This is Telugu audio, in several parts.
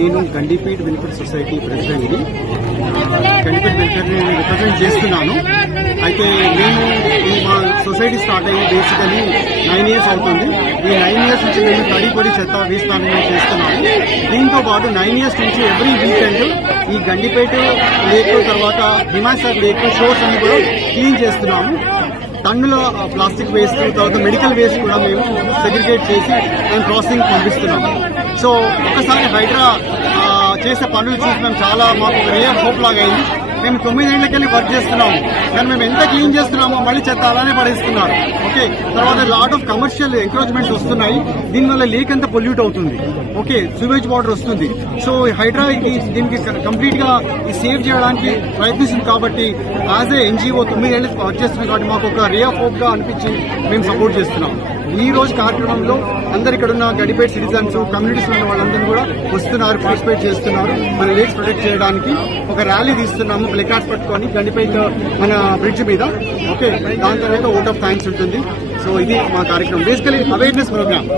నేను గండిపేట్ వెల్ఫేర్ సొసైటీ ప్రెసిడెంట్ని. గండిపేట్ వెల్ఫేర్ని రిప్రజెంట్ చేస్తున్నాను. అయితే మేము మా సొసైటీ స్టార్ట్ అయ్యి బేసికలీ 9 years అవుతుంది. ఈ 9 years నుంచి మేము తడిపొడి చెత్త వేస్తానని చేస్తున్నాము. దీంతో పాటు 9 years నుంచి ఎవ్రీ వీకెండ్ ఈ గండిపేట లేక్ తర్వాత హిమాచల్ లేక్ షోర్స్ అన్ని కూడా క్లీన్ చేస్తున్నాము. టన్నుల ప్లాస్టిక్ వేస్ట్ తర్వాత మెడికల్ వేస్ట్ కూడా మేము సెగ్రిగేట్ చేసి మేము ప్రాసెసింగ్ పంపిస్తున్నాము. సో ఒకసారి హైడ్రా చేసే పనులు చూసి మేము చాలా మాకు రియల్ హోప్ లాగా అయింది. మేము 9 ఏళ్లకెళ్ళి వర్క్ చేస్తున్నాము, కానీ మేము ఎంత క్లీన్ చేస్తున్నామో మళ్ళీ చెత్త అలానే పడేస్తున్నారు. ఓకే, తర్వాత లాట్ ఆఫ్ కమర్షియల్ ఎంక్రోచ్మెంట్స్ వస్తున్నాయి. దీనివల్ల లేక్ అంతా పొల్యూట్ అవుతుంది. ఓకే, సివేజ్ వాటర్ వస్తుంది. సో హైడ్రా దీనికి కంప్లీట్ గా సేవ్ చేయడానికి ప్రయత్నిస్తుంది. కాబట్టి యాజ్ ఏ ఎన్జిఓ 9 ఏళ్ళు వర్క్ చేస్తున్నాం కాబట్టి మాకు ఒక రే ఆఫ్ హోప్ గా అనిపించి మేము సపోర్ట్ చేస్తున్నాం. ఈ రోజు కార్యక్రమంలో అందరు ఇక్కడ ఉన్న గడిపేట్ సిటిజన్స్, కమ్యూనిటీస్ ఉన్న వాళ్ళందరూ కూడా వస్తున్నారు, పార్టిసిపేట్ చేస్తున్నారు. మన లేక్స్ ప్రొటెక్ట్ చేయడానికి ఒక ర్యాలీ తీస్తున్నాము, ప్లకార్డ్స్ పట్టుకొని గండిపేట్ మన బ్రిడ్జ్ మీద. ఓకే, దాని తర్వాత ఓట్ ఆఫ్ థ్యాంక్స్ ఉంటుంది. సో ఇది మా కార్యక్రమం, basically awareness program.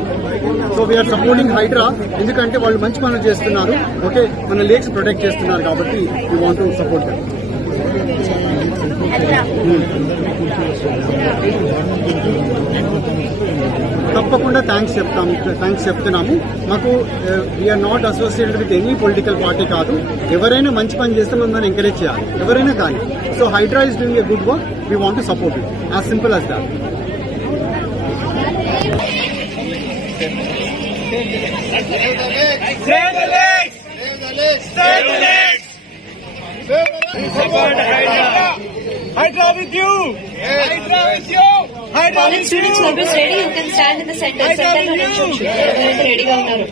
So we are supporting Hydra, ఎందుకంటే వాళ్ళు మంచి పనులు చేస్తున్నారు. ఓకే, మన లేక్స్ ప్రొటెక్ట్ చేస్తున్నారు కాబట్టి we want to support them. తప్పకుండా థ్యాంక్స్ చెప్తున్నాము. మాకు we are not associated with any political party కాదు. ఎవరైనా మంచి పని చేస్తే మనం ఎంకరేజ్ చేయాలి, ఎవరైనా కానీ. So Hydra is doing a good work, we want to support it, as simple as that. Hydra with you! Hydra with you! Hydra with you! Students will be ready. You can stand in the center. Center lo nichochu. Ready ga unnaru.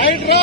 Hydra!